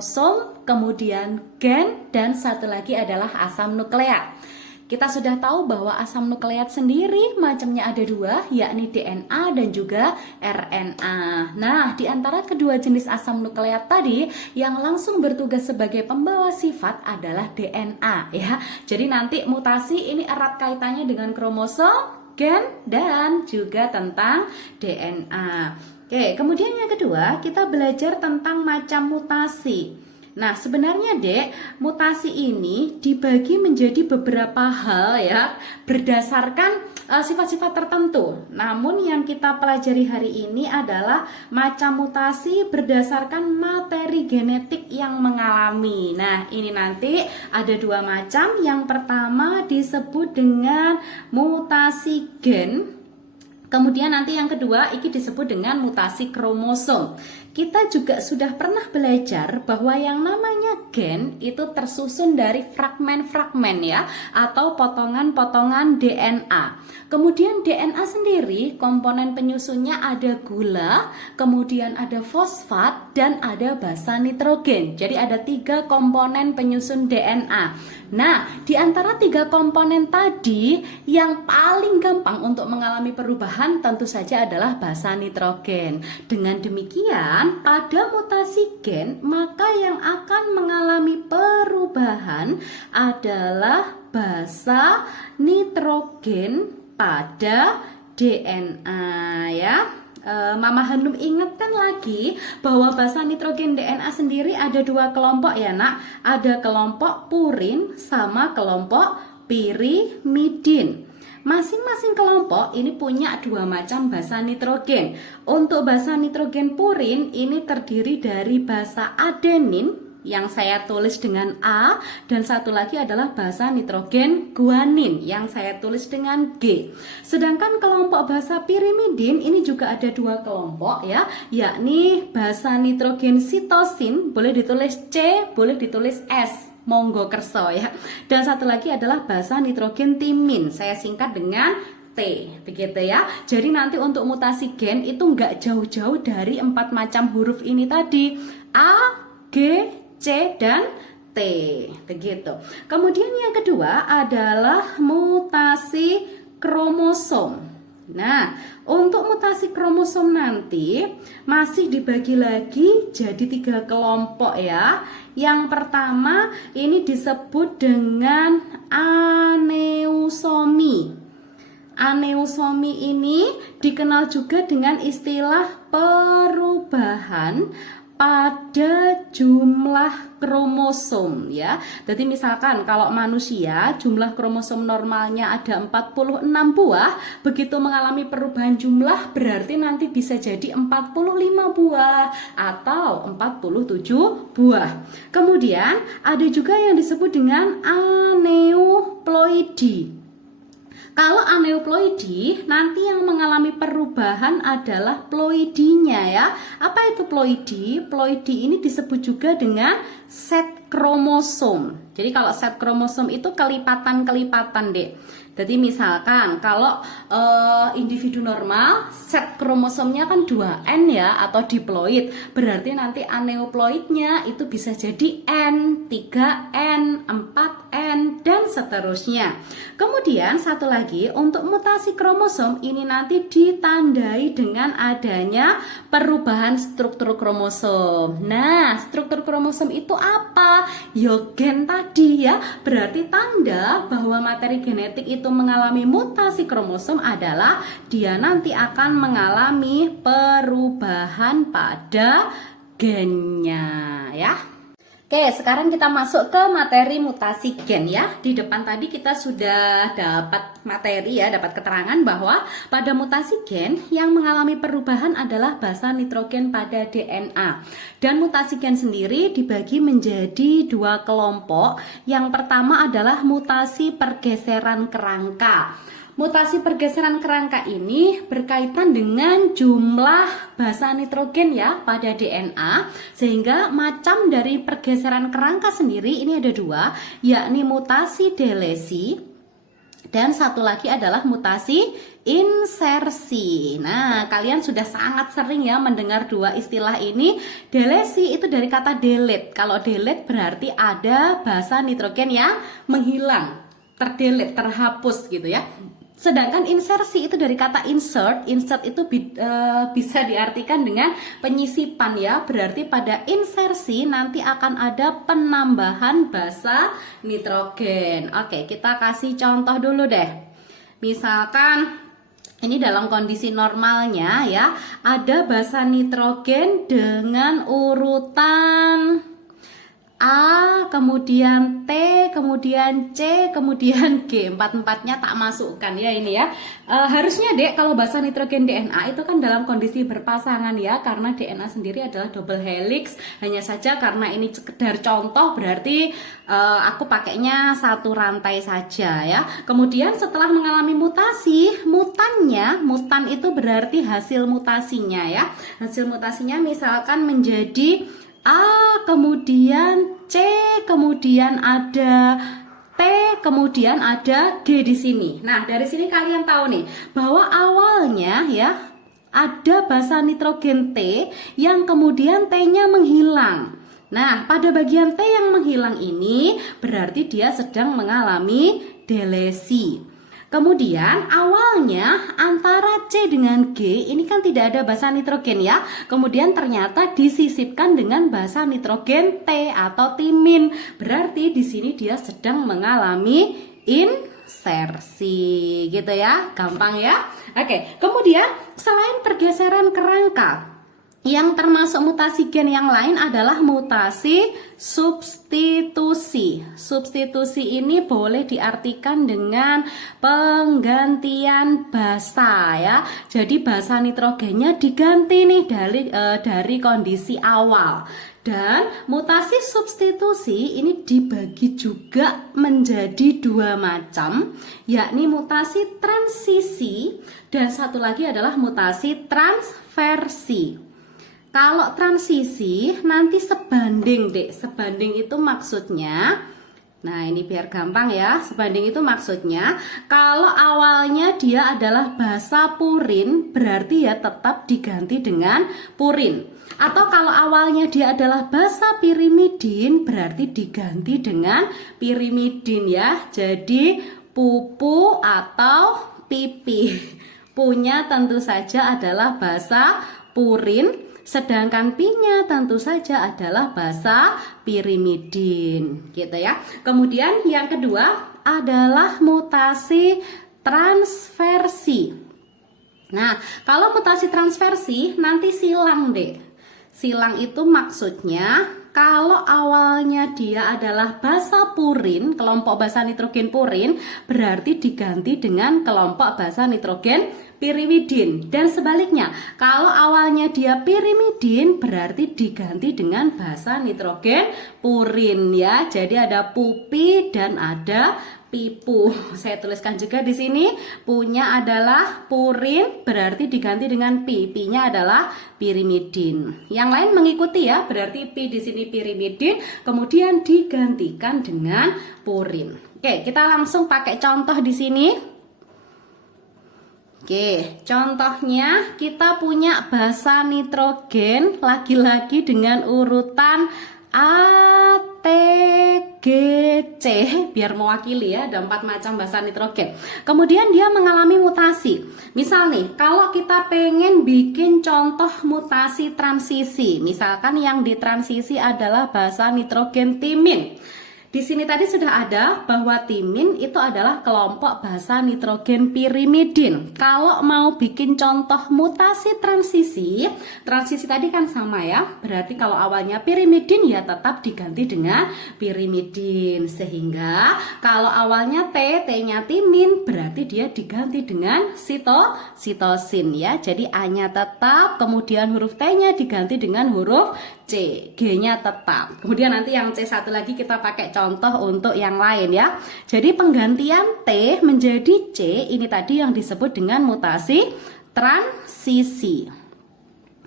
kromosom, kemudian gen, dan satu lagi adalah asam nukleat. Kita sudah tahu bahwa asam nukleat sendiri macamnya ada dua, yakni DNA dan juga RNA. Nah, di antara kedua jenis asam nukleat tadi, yang langsung bertugas sebagai pembawa sifat adalah DNA ya. Jadi nanti mutasi ini erat kaitannya dengan kromosom, gen, dan juga tentang DNA. Oke, kemudian yang kedua, kita belajar tentang macam mutasi. Nah, sebenarnya Dek, mutasi ini dibagi menjadi beberapa hal ya, berdasarkan sifat-sifat tertentu. Namun yang kita pelajari hari ini adalah macam mutasi berdasarkan materi genetik yang mengalami. Nah, ini nanti ada dua macam. Yang pertama disebut dengan mutasi gen. Kemudian nanti yang kedua ini disebut dengan mutasi kromosom. Kita juga sudah pernah belajar bahwa yang namanya gen itu tersusun dari fragmen-fragmen ya, atau potongan-potongan DNA. Kemudian DNA sendiri komponen penyusunnya ada gula, kemudian ada fosfat, dan ada basa nitrogen. Jadi ada 3 komponen penyusun DNA. Nah, di antara 3 komponen tadi, yang paling gampang untuk mengalami perubahan tentu saja adalah basa nitrogen. Dengan demikian, pada mutasi gen, maka yang akan mengalami perubahan adalah basa nitrogen pada DNA ya. Mama Hanum ingatkan lagi bahwa basa nitrogen DNA sendiri ada 2 kelompok ya nak. Ada kelompok purin sama kelompok pirimidin. Masing-masing kelompok ini punya 2 macam basa nitrogen. Untuk basa nitrogen purin ini terdiri dari basa adenin yang saya tulis dengan A, dan satu lagi adalah basa nitrogen guanin yang saya tulis dengan G. Sedangkan kelompok basa pirimidin ini juga ada 2 kelompok ya, yakni basa nitrogen sitosin, boleh ditulis C, boleh ditulis S, monggo kerso ya. Dan satu lagi adalah basa nitrogen timin, saya singkat dengan T, begitu ya. Jadi nanti untuk mutasi gen itu nggak jauh-jauh dari 4 macam huruf ini tadi, A, G, C, dan T, begitu. Kemudian yang kedua adalah mutasi kromosom. Nah, untuk mutasi kromosom nanti masih dibagi lagi jadi 3 kelompok ya. Yang pertama ini disebut dengan aneusomi. Aneusomi ini dikenal juga dengan istilah perubahan pada jumlah kromosom ya. Jadi misalkan kalau manusia jumlah kromosom normalnya ada 46 buah, begitu mengalami perubahan jumlah berarti nanti bisa jadi 45 buah atau 47 buah. Kemudian ada juga yang disebut dengan aneuploidi. Kalau aneuploidi, nanti yang mengalami perubahan adalah ploidinya ya. Apa itu ploidi? Ploidi ini disebut juga dengan set kromosom. Jadi kalau set kromosom itu kelipatan-kelipatan deh. Jadi misalkan kalau individu normal set kromosomnya kan 2N ya, atau diploid. Berarti nanti aneuploidnya itu bisa jadi N, 3N, 4N, dan seterusnya. Kemudian satu lagi, untuk mutasi kromosom ini nanti ditandai dengan adanya perubahan struktur kromosom. Nah, struktur kromosom itu apa? Yo gen tadi ya. Berarti tanda bahwa materi genetik itu mengalami mutasi kromosom adalah dia nanti akan mengalami perubahan pada gennya ya. Oke, sekarang kita masuk ke materi mutasi gen ya. Di depan tadi kita sudah dapat materi ya, dapat keterangan bahwa pada mutasi gen yang mengalami perubahan adalah basa nitrogen pada DNA. Dan mutasi gen sendiri dibagi menjadi 2 kelompok. Yang pertama adalah mutasi pergeseran kerangka. Mutasi pergeseran kerangka ini berkaitan dengan jumlah basa nitrogen ya pada DNA, sehingga macam dari pergeseran kerangka sendiri ini ada 2, yakni mutasi delesi dan satu lagi adalah mutasi insersi. Nah, kalian sudah sangat sering ya mendengar dua istilah ini. Delesi itu dari kata delete. Kalau delete berarti ada basa nitrogen yang menghilang, terdelete, terhapus gitu ya. Sedangkan insersi itu dari kata insert. Insert itu bisa diartikan dengan penyisipan ya. Berarti pada insersi nanti akan ada penambahan basa nitrogen. Oke, kita kasih contoh dulu deh. Misalkan ini dalam kondisi normalnya ya, ada basa nitrogen dengan urutan A, kemudian T, kemudian C, kemudian G. Empat-empatnya tak masukkan ya ini ya. Harusnya dek kalau basa nitrogen DNA itu kan dalam kondisi berpasangan ya, karena DNA sendiri adalah double helix. Hanya saja karena ini sekedar contoh berarti aku pakainya satu rantai saja ya. Kemudian setelah mengalami mutasi, mutan itu berarti hasil mutasinya ya. Hasil mutasinya misalkan menjadi A, kemudian C, kemudian ada T, kemudian ada G di sini. Nah, dari sini kalian tahu nih bahwa awalnya ya ada basa nitrogen T yang kemudian T-nya menghilang. Nah, pada bagian T yang menghilang ini berarti dia sedang mengalami delesi. Kemudian awalnya antara C dengan G ini kan tidak ada basa nitrogen ya. Kemudian ternyata disisipkan dengan basa nitrogen T atau timin. Berarti di sini dia sedang mengalami insersi gitu ya. Gampang ya. Oke, kemudian selain pergeseran kerangka, yang termasuk mutasi gen yang lain adalah mutasi substitusi. Substitusi ini boleh diartikan dengan penggantian basa ya. Jadi basa nitrogennya diganti nih dari kondisi awal. Dan mutasi substitusi ini dibagi juga menjadi dua macam, yakni mutasi transisi dan satu lagi adalah mutasi transversi. Kalau transisi nanti sebanding dek. Sebanding itu maksudnya, nah ini biar gampang ya. Sebanding itu maksudnya kalau awalnya dia adalah basa purin, berarti ya tetap diganti dengan purin. Atau kalau awalnya dia adalah basa pirimidin, berarti diganti dengan pirimidin ya. Jadi pupu atau pipi. Punya tentu saja adalah basa purin. Sedangkan pi-nya tentu saja adalah basa pirimidin gitu ya. Kemudian yang kedua adalah mutasi transversi. Nah, kalau mutasi transversi nanti silang deh. Silang itu maksudnya kalau awalnya dia adalah basa purin, kelompok basa nitrogen purin, berarti diganti dengan kelompok basa nitrogen pirimidin. Dan sebaliknya, kalau awalnya dia pirimidin, berarti diganti dengan basa nitrogen purin ya. Jadi ada pupi dan ada pipu. Saya tuliskan juga di sini, punya adalah purin, berarti diganti dengan pi. Pi-nya adalah pirimidin. Yang lain mengikuti ya, berarti pi di sini pirimidin, kemudian digantikan dengan purin. Oke, kita langsung pakai contoh di sini. Oke, contohnya kita punya basa nitrogen lagi-lagi dengan urutan A, T, G, C, biar mewakili ya, ada 4 macam basa nitrogen. Kemudian dia mengalami mutasi. Misal nih, kalau kita pengen bikin contoh mutasi transisi, misalkan yang ditransisi adalah basa nitrogen timin. Di sini tadi sudah ada bahwa timin itu adalah kelompok basa nitrogen pirimidin. Kalau mau bikin contoh mutasi transisi, transisi tadi kan sama ya. Berarti kalau awalnya pirimidin ya tetap diganti dengan pirimidin. Sehingga kalau awalnya T, T-nya timin, berarti dia diganti dengan sitosin ya. Jadi A-nya tetap, kemudian huruf T-nya diganti dengan huruf C, G-nya tetap. Kemudian nanti yang C satu lagi kita pakai contoh untuk yang lain ya. Jadi penggantian T menjadi C ini tadi yang disebut dengan mutasi transisi.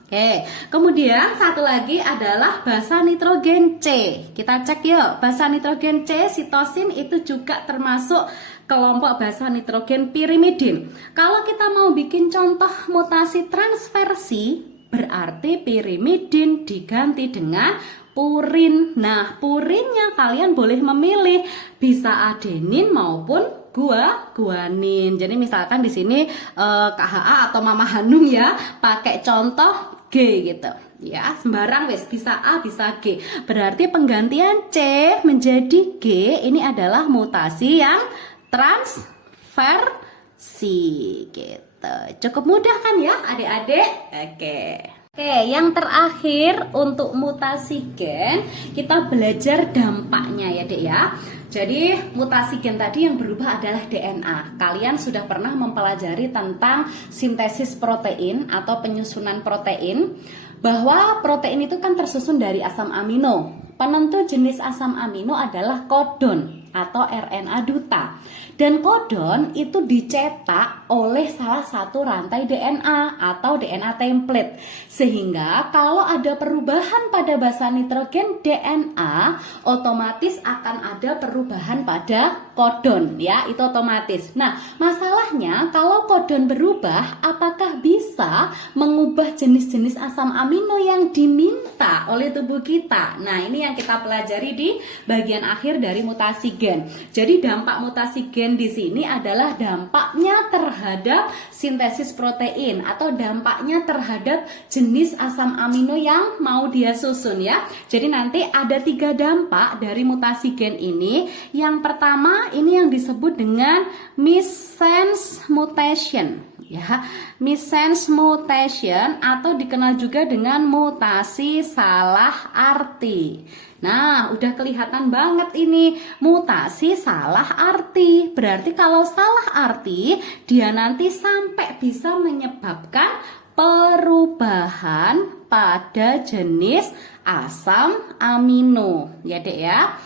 Oke, kemudian satu lagi adalah basa nitrogen C. Kita cek yuk, basa nitrogen C, sitosin itu juga termasuk kelompok basa nitrogen pirimidin. Kalau kita mau bikin contoh mutasi transversi, berarti pirimidin diganti dengan purin. Nah, purinnya kalian boleh memilih bisa adenin maupun guanin. Jadi misalkan di sini KHA atau Mama Hanung ya, pakai contoh G gitu. Ya, sembarang wes, bisa A bisa G. Berarti penggantian C menjadi G ini adalah mutasi yang transversi gitu. Cukup mudah kan ya adik-adik? Oke, yang terakhir untuk mutasi gen kita belajar dampaknya ya Dek ya. Jadi mutasi gen tadi yang berubah adalah DNA. Kalian sudah pernah mempelajari tentang sintesis protein atau penyusunan protein, bahwa protein itu kan tersusun dari asam amino. Penentu jenis asam amino adalah kodon atau RNA duta. Dan kodon itu dicetak oleh salah satu rantai DNA atau DNA template. Sehingga kalau ada perubahan pada basa nitrogen DNA, otomatis akan ada perubahan pada kodon ya, itu otomatis. Nah, masalahnya kalau kodon berubah, apakah bisa mengubah jenis-jenis asam amino yang diminta oleh tubuh kita? Nah, ini yang kita pelajari di bagian akhir dari mutasi gen. Jadi dampak mutasi gen di sini adalah dampaknya terhadap sintesis protein atau dampaknya terhadap jenis asam amino yang mau dia susun ya. Jadi nanti ada 3 dampak dari mutasi gen ini. Yang pertama ini yang disebut dengan missense mutation ya. Missense mutation atau dikenal juga dengan mutasi salah arti. Nah, udah kelihatan banget ini mutasi salah arti. Berarti kalau salah arti, dia nanti sampai bisa menyebabkan perubahan pada jenis asam amino. Ya, Dek ya.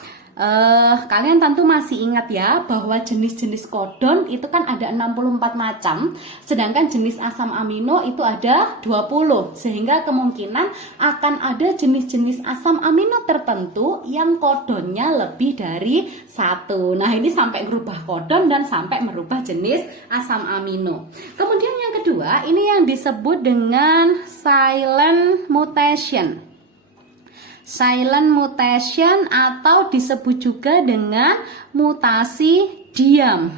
Kalian tentu masih ingat ya bahwa jenis-jenis kodon itu kan ada 64 macam, sedangkan jenis asam amino itu ada 20, sehingga kemungkinan akan ada jenis-jenis asam amino tertentu yang kodonnya lebih dari 1. Nah, ini sampai merubah kodon dan sampai merubah jenis asam amino. Kemudian yang kedua, ini yang disebut dengan silent mutation. Silent mutation atau disebut juga dengan mutasi diam.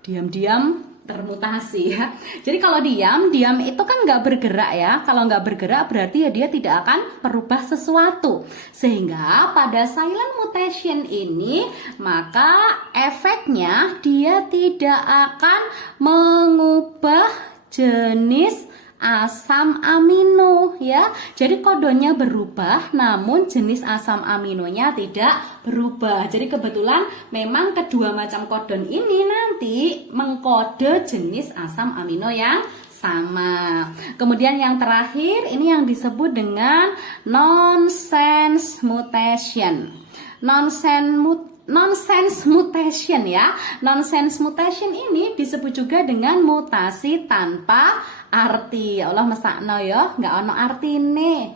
Diam-diam termutasi ya. Jadi kalau diam itu kan nggak bergerak ya. Kalau nggak bergerak berarti ya dia tidak akan merubah sesuatu. Sehingga pada silent mutation ini maka efeknya dia tidak akan mengubah jenis asam amino ya. Jadi kodonnya berubah namun jenis asam aminonya tidak berubah. Jadi kebetulan memang kedua macam kodon ini nanti mengkode jenis asam amino yang sama. Kemudian yang terakhir ini yang disebut dengan nonsense mutation. Nonsense mutation ya. Nonsense mutation ini disebut juga dengan mutasi tanpa arti. Ya Allah mesakno ya, nggak ono artine.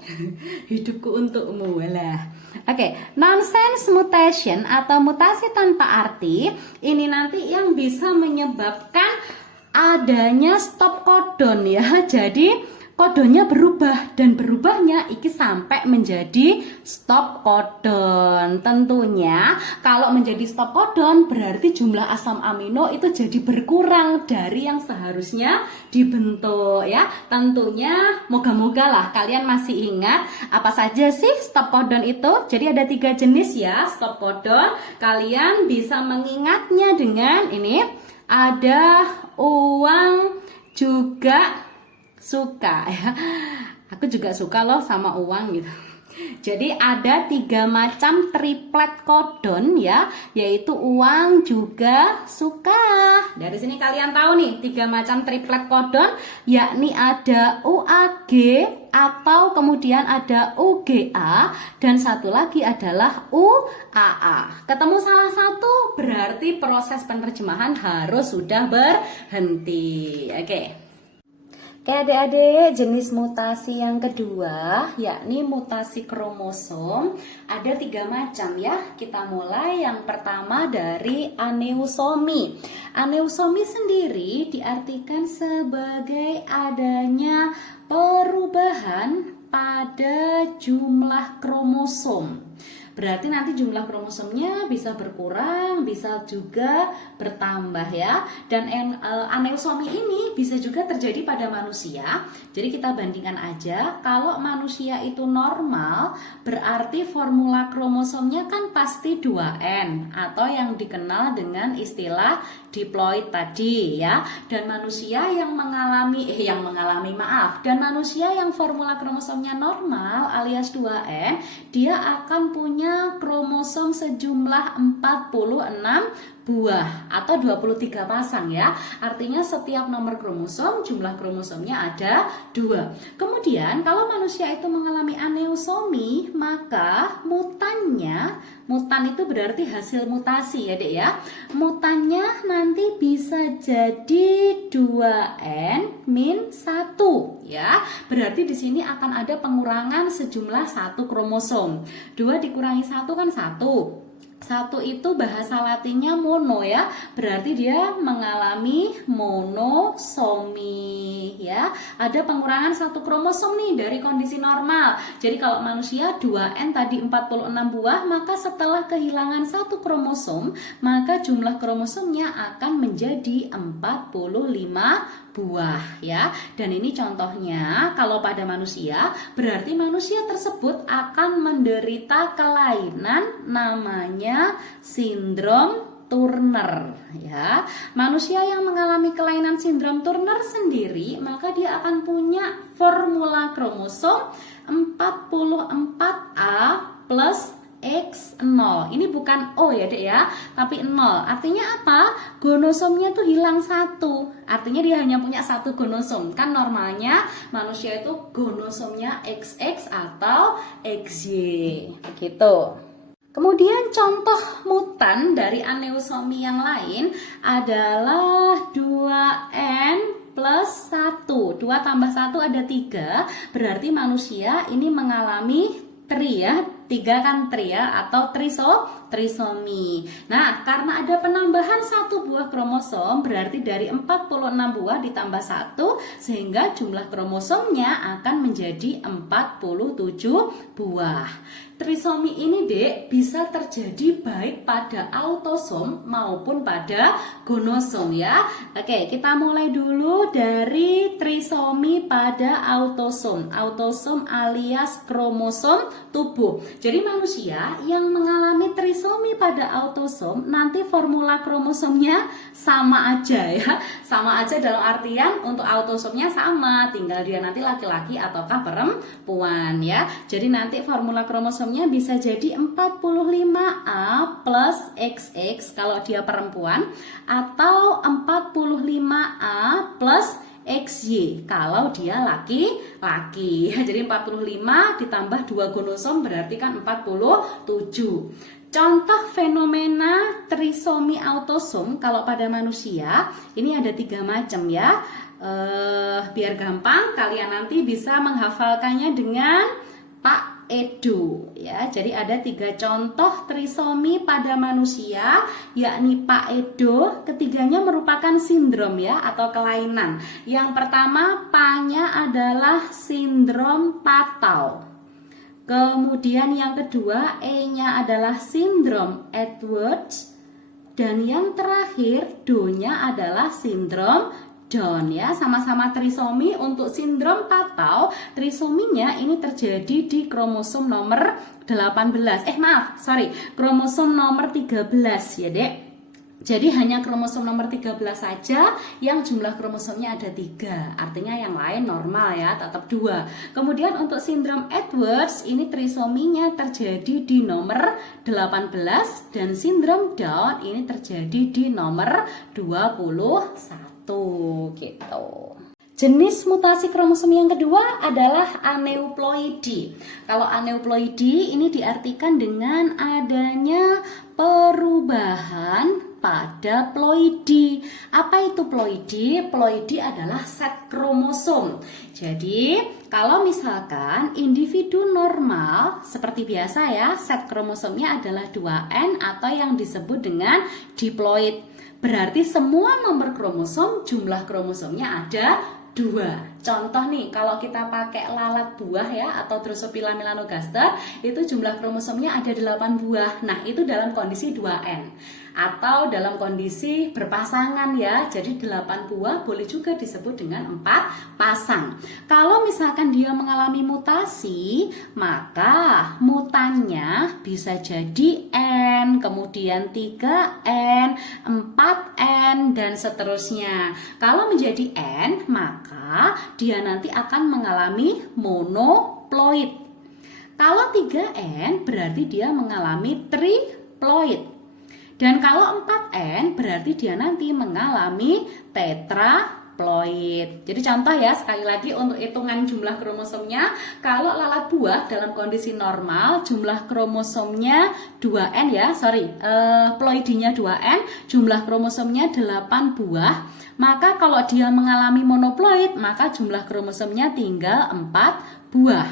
Hidupku untukmu lah. Oke, nonsense mutation atau mutasi tanpa arti ini nanti yang bisa menyebabkan adanya stop kodon ya. Jadi kodonnya berubah dan berubahnya iki sampai menjadi stop kodon. Tentunya kalau menjadi stop kodon berarti jumlah asam amino itu jadi berkurang dari yang seharusnya dibentuk ya. Tentunya moga-moga lah kalian masih ingat apa saja sih stop kodon itu. Jadi ada 3 jenis ya stop kodon. Kalian bisa mengingatnya dengan ini, ada uang juga suka ya. Aku juga suka loh sama uang gitu. Jadi ada 3 macam triplet kodon ya, yaitu uang juga suka. Dari sini kalian tahu nih 3 macam triplet kodon, yakni ada UAG atau kemudian ada UGA dan satu lagi adalah UAA. Ketemu salah satu berarti proses penerjemahan harus sudah berhenti. Oke. Oke adik-adik, jenis mutasi yang kedua yakni mutasi kromosom ada 3 macam ya. Kita mulai yang pertama dari aneusomi. Aneusomi sendiri diartikan sebagai adanya perubahan pada jumlah kromosom. Berarti nanti jumlah kromosomnya bisa berkurang, bisa juga bertambah ya. Dan aneusomi ini bisa juga terjadi pada manusia. Jadi kita bandingkan aja, kalau manusia itu normal, berarti formula kromosomnya kan pasti 2N atau yang dikenal dengan istilah diploid tadi ya. Dan manusia yang manusia yang formula kromosomnya normal alias 2N, dia akan punya kromosom sejumlah 46 buah atau 23 pasang ya. Artinya setiap nomor kromosom jumlah kromosomnya ada 2. Kemudian kalau manusia itu mengalami aneusomi, maka mutan itu berarti hasil mutasi ya Dek ya. Mutannya nanti bisa jadi 2N min 1 ya. Berarti di sini akan ada pengurangan sejumlah 1 kromosom. 2 dikurangi 1 kan 1. 1 itu bahasa latinnya mono ya. Berarti dia mengalami monosomi ya. Ada pengurangan 1 kromosom nih dari kondisi normal. Jadi kalau manusia 2N tadi 46 buah, maka setelah kehilangan 1 kromosom, maka jumlah kromosomnya akan menjadi 45 buah ya. Dan ini contohnya kalau pada manusia, berarti manusia tersebut akan menderita kelainan namanya sindrom Turner ya. Manusia yang mengalami kelainan sindrom Turner sendiri, maka dia akan punya formula kromosom 44A plus X0. Ini bukan O ya Dek ya, tapi 0. Artinya apa? Gonosomnya tuh hilang 1. Artinya dia hanya punya 1 gonosom. Kan normalnya manusia itu gonosomnya XX atau XY. Begitu. Kemudian contoh mutan dari aneusomi yang lain adalah 2N plus 1. 2 tambah 1 ada 3. Berarti manusia ini mengalami tri ya, 3 kan tri ya, atau trisomi. Nah, karena ada penambahan 1 buah kromosom, berarti dari 46 buah ditambah 1, sehingga jumlah kromosomnya akan menjadi 47 buah. Trisomi ini Dek bisa terjadi baik pada autosom maupun pada gonosom ya. Oke, kita mulai dulu dari trisomi pada autosom. Autosom alias kromosom tubuh. Jadi manusia yang mengalami trisomi pada autosom, nanti formula kromosomnya sama aja ya. Sama aja dalam artian untuk autosomnya sama, tinggal dia nanti laki-laki ataukah perempuan ya. Jadi nanti formula kromosom bisa jadi 45A plus XX kalau dia perempuan, atau 45A plus XY kalau dia laki-laki. Jadi 45 ditambah 2 gonosom berarti kan 47. Contoh fenomena trisomi autosom kalau pada manusia ini ada 3 macam ya. Biar gampang kalian nanti bisa menghafalkannya dengan Pak Edo ya. Jadi ada 3 contoh trisomi pada manusia yakni Pak Edo. Ketiganya merupakan sindrom ya atau kelainan. Yang pertama PA-nya adalah sindrom Patau. Kemudian yang kedua E-nya adalah sindrom Edwards. Dan yang terakhir Do-nya adalah sindrom Down ya. Sama-sama trisomi. Untuk sindrom Patau, trisominya ini terjadi di kromosom nomor 18. Kromosom nomor 13 ya Dek. Jadi hanya kromosom nomor 13 saja yang jumlah kromosomnya ada 3. Artinya yang lain normal ya, tetap 2. Kemudian untuk sindrom Edwards ini trisominya terjadi di nomor 18 dan sindrom Down ini terjadi di nomor 21 gitu. Jenis mutasi kromosom yang kedua adalah aneuploidi. Kalau aneuploidi ini diartikan dengan adanya perubahan pada ploidi. Apa itu ploidi? Ploidi adalah set kromosom. Jadi, kalau misalkan individu normal seperti biasa ya, set kromosomnya adalah 2N atau yang disebut dengan diploid. Berarti semua nomor kromosom jumlah kromosomnya ada 2. Contoh nih, kalau kita pakai lalat buah ya atau Drosophila melanogaster, itu jumlah kromosomnya ada 8 buah. Nah, itu dalam kondisi 2N. Atau dalam kondisi berpasangan ya. Jadi 8 buah boleh juga disebut dengan 4 pasang. Kalau misalkan dia mengalami mutasi, maka mutannya bisa jadi N, kemudian 3N, 4N, dan seterusnya. Kalau menjadi N, maka dia nanti akan mengalami monoploid. Kalau 3N berarti dia mengalami triploid. Dan kalau 4N berarti dia nanti mengalami tetraploid. Jadi contoh ya, sekali lagi untuk hitungan jumlah kromosomnya, kalau lalat buah dalam kondisi normal jumlah kromosomnya 2N ya, ploidinya 2N, jumlah kromosomnya 8 buah. Maka kalau dia mengalami monoploid, maka jumlah kromosomnya tinggal 4 buah.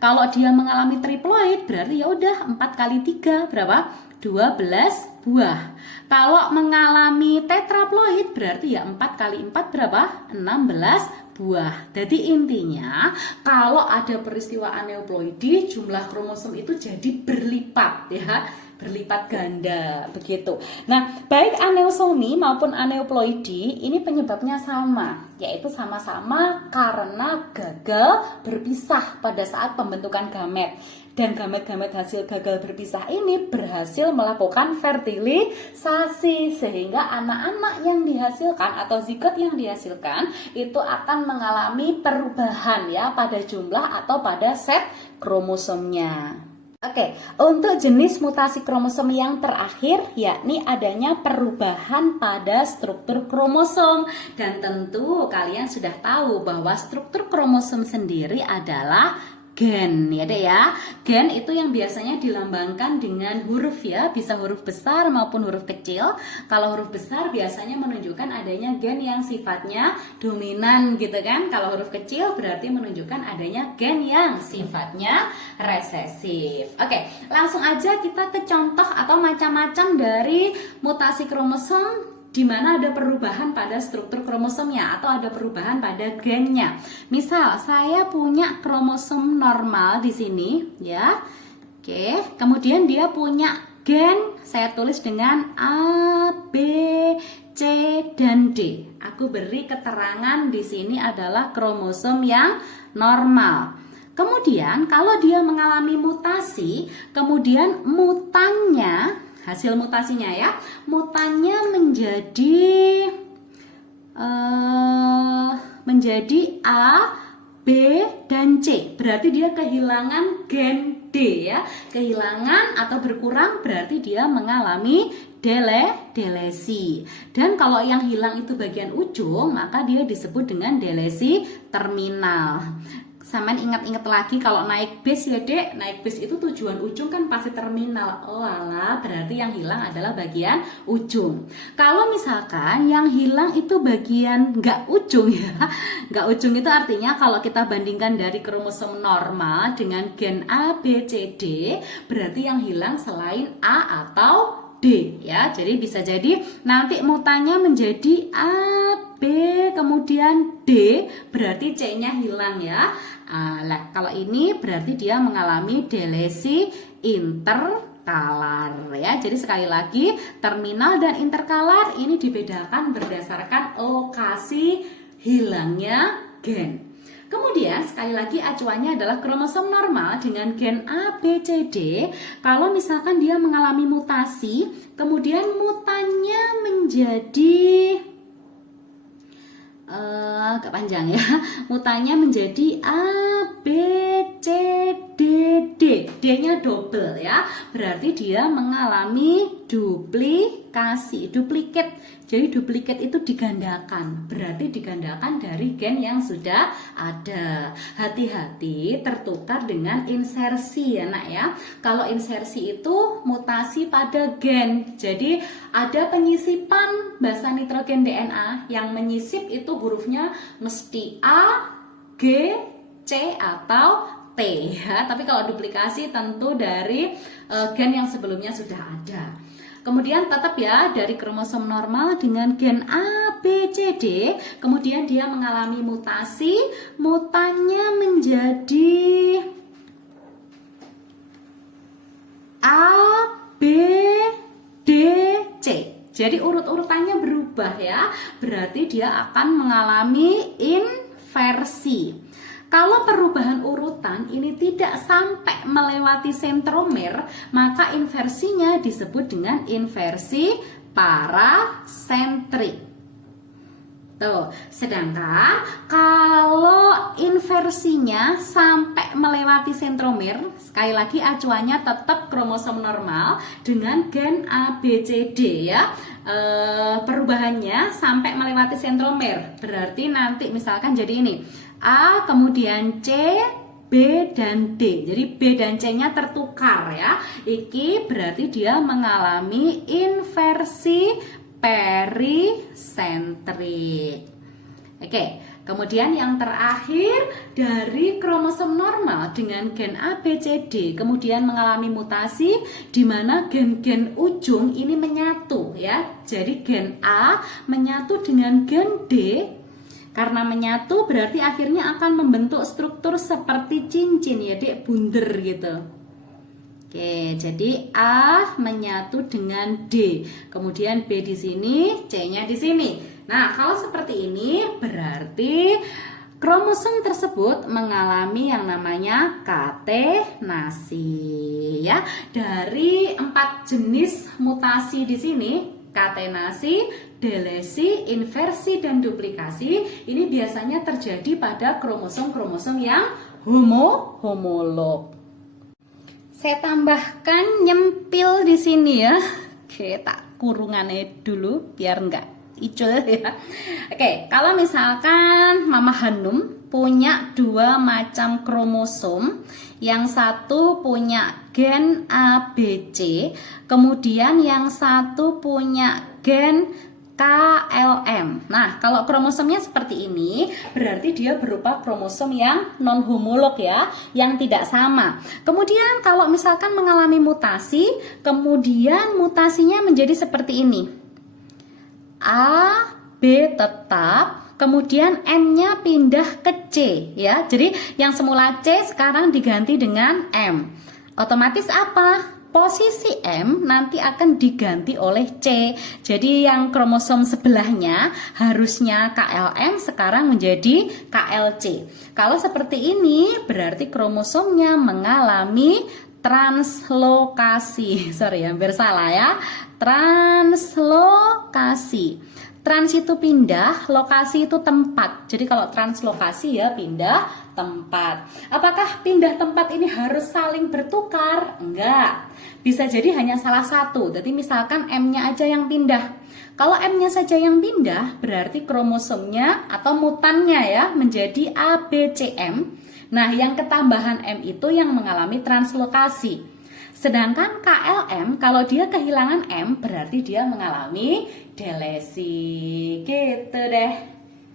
Kalau dia mengalami triploid, berarti ya udah 4 kali 3 berapa? 12 buah. Kalau mengalami tetraploid berarti ya 4 kali 4 berapa? 16 buah. Jadi intinya kalau ada peristiwa aneuploidi, jumlah kromosom itu jadi berlipat ya, berlipat ganda begitu. Nah, baik aneusomi maupun aneuploidi ini penyebabnya sama, yaitu sama-sama karena gagal berpisah pada saat pembentukan gamet. Dan gamet-gamet hasil gagal berpisah ini berhasil melakukan fertilisasi, sehingga anak-anak yang dihasilkan atau zigot yang dihasilkan itu akan mengalami perubahan ya pada jumlah atau pada set kromosomnya. Oke, untuk jenis mutasi kromosom yang terakhir yakni adanya perubahan pada struktur kromosom. Dan tentu kalian sudah tahu bahwa struktur kromosom sendiri adalah gen ya deh ya. Gen itu yang biasanya dilambangkan dengan huruf ya, bisa huruf besar maupun huruf kecil. Kalau huruf besar biasanya menunjukkan adanya gen yang sifatnya dominan gitu kan. Kalau huruf kecil berarti menunjukkan adanya gen yang sifatnya resesif. Oke, langsung aja kita ke contoh atau macam-macam dari mutasi kromosom di mana ada perubahan pada struktur kromosomnya atau ada perubahan pada gennya. Misal saya punya kromosom normal di sini ya. Oke, kemudian dia punya gen, saya tulis dengan A, B, C, dan D. Aku beri keterangan di sini adalah kromosom yang normal. Kemudian kalau dia mengalami mutasi, kemudian mutannya, hasil mutasinya ya, mutannya menjadi A, B, dan C. Berarti dia kehilangan gen D ya. Kehilangan atau berkurang berarti dia mengalami delesi. Dan kalau yang hilang itu bagian ujung, maka dia disebut dengan delesi terminal. Saman ingat-ingat lagi kalau naik bis ya dek, naik bis itu tujuan ujung kan pasti terminal. Oh alah, berarti yang hilang adalah bagian ujung. Kalau misalkan yang hilang itu bagian nggak ujung ya, nggak ujung itu artinya kalau kita bandingkan dari kromosom normal dengan gen A, B, C, D, berarti yang hilang selain A atau D ya. Jadi bisa jadi nanti mutannya menjadi A, B, kemudian D, berarti C-nya hilang ya. Nah, kalau ini berarti dia mengalami delesi interkalar ya. Jadi sekali lagi, terminal dan interkalar ini dibedakan berdasarkan lokasi hilangnya gen. Kemudian sekali lagi acuannya adalah kromosom normal dengan gen A, B, C, D. Kalau misalkan dia mengalami mutasi, kemudian mutannya menjadi agak panjang ya. Mutannya menjadi A, B, C, D, D. D-nya double ya. Berarti dia mengalami duplikasi, duplikat. Jadi duplikat itu digandakan. Berarti digandakan dari gen yang sudah ada. Hati-hati tertukar dengan insersi ya nak ya. Kalau insersi itu mutasi pada gen. Jadi ada penyisipan basa nitrogen DNA. Yang menyisip itu hurufnya mesti A, G, C atau T ya. Tapi kalau duplikasi tentu dari gen yang sebelumnya sudah ada. Kemudian tetap ya dari kromosom normal dengan gen A, B, C, D, kemudian dia mengalami mutasi, mutanya menjadi A, B, D, C. Jadi urut-urutannya berubah ya. Berarti dia akan mengalami inversi. Kalau perubahan urutan ini tidak sampai melewati sentromer, maka inversinya disebut dengan inversi parasentrik. Tuh, sedangkan kalau inversinya sampai melewati sentromer, sekali lagi acuannya tetap kromosom normal dengan gen A, B, C, D ya. Perubahannya sampai melewati sentromer, berarti nanti misalkan jadi ini A, kemudian C, B, dan D. Jadi B dan C-nya tertukar ya. Iki berarti dia mengalami inversi perisentrik. Oke, kemudian yang terakhir dari kromosom normal dengan gen A, B, C, D kemudian mengalami mutasi di mana gen-gen ujung ini menyatu ya. Jadi gen A menyatu dengan gen D. Karena menyatu berarti akhirnya akan membentuk struktur seperti cincin ya dek, bunder gitu. Oke, jadi A menyatu dengan D. Kemudian B di sini, C-nya di sini. Nah, kalau seperti ini berarti kromosom tersebut mengalami yang namanya katenasi ya. Dari 4 jenis mutasi di sini, katenasi, delesi, inversi, dan duplikasi ini biasanya terjadi pada kromosom-kromosom yang homolog. Saya tambahkan nyempil di sini ya. Oke, tak kurungannya dulu biar enggak icul ya. Oke, kalau misalkan Mama Hanum punya 2 macam kromosom, yang satu punya gen A, B, C, kemudian yang satu punya gen KLM. Nah, kalau kromosomnya seperti ini, berarti dia berupa kromosom yang non-homolog ya, yang tidak sama. Kemudian kalau misalkan mengalami mutasi, kemudian mutasinya menjadi seperti ini. A, B tetap, kemudian M-nya pindah ke C ya. Jadi yang semula C sekarang diganti dengan M. Otomatis apa? Posisi M nanti akan diganti oleh C. Jadi yang kromosom sebelahnya harusnya KLM sekarang menjadi KLC. Kalau seperti ini berarti kromosomnya mengalami translokasi. Sorry, hampir salah ya. Translokasi. Trans itu pindah, lokasi itu tempat. Jadi kalau translokasi ya pindah tempat. Apakah pindah tempat ini harus saling bertukar? Enggak. Bisa jadi hanya salah satu. Jadi misalkan M-nya aja yang pindah. Kalau M-nya saja yang pindah, berarti kromosomnya atau mutannya ya menjadi ABCM. Nah, yang ketambahan M itu yang mengalami translokasi. Sedangkan KLM kalau dia kehilangan M berarti dia mengalami delesi. Gitu deh.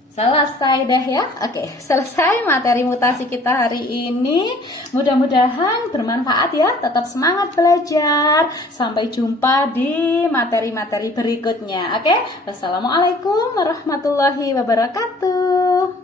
Selesai deh ya. Oke, selesai materi mutasi kita hari ini. Mudah-mudahan bermanfaat ya. Tetap semangat belajar. Sampai jumpa di materi-materi berikutnya. Oke. Wassalamualaikum warahmatullahi wabarakatuh.